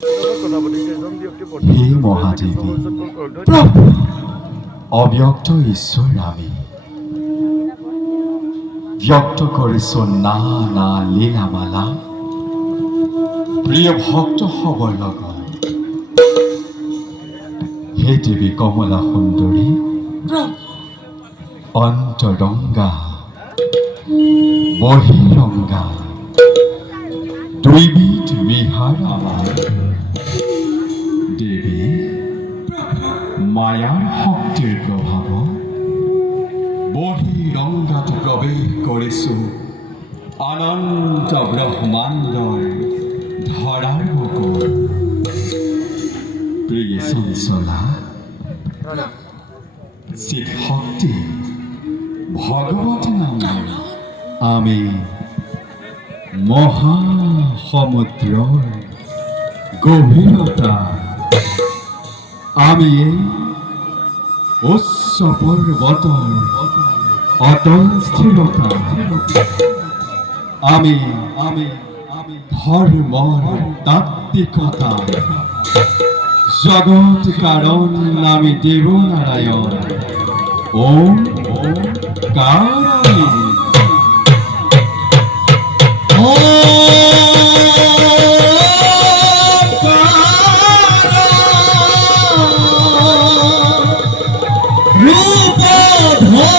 হে মহাদেবী, প্রভু অব্যক্ত ঈশ্বর আমি ব্যক্ত করিছ নানা লীলামালা প্রিয় ভক্ত হবৰ লগত। হে দেৱী কমলা সুন্দৰী, অন্তৰংগা বহিৰংগা দুইবিধ বিহাৰ আমাৰ দেৱী। মায়াৰ শক্তিৰ প্ৰভাৱত বহিৰংগাত প্ৰৱেশ কৰিছোঁ অনন্ত ব্ৰহ্মাণ্ডৰ ধৰাৰ বুকুত। প্ৰিয় চঞ্চলা চিত শক্তি ভগৱতী নামৰ আমি মহাসমুদ্ৰৰ গভীৰতা, আমি উচ্চ পৰ্বতৰ অটল স্থিৰতা, আমি ধৰ্মৰ তাত্ত্বিকতা, জগত কাৰণ আমি দেৱনাৰায়ণ ওম কাৰায়ণ। রূপধরি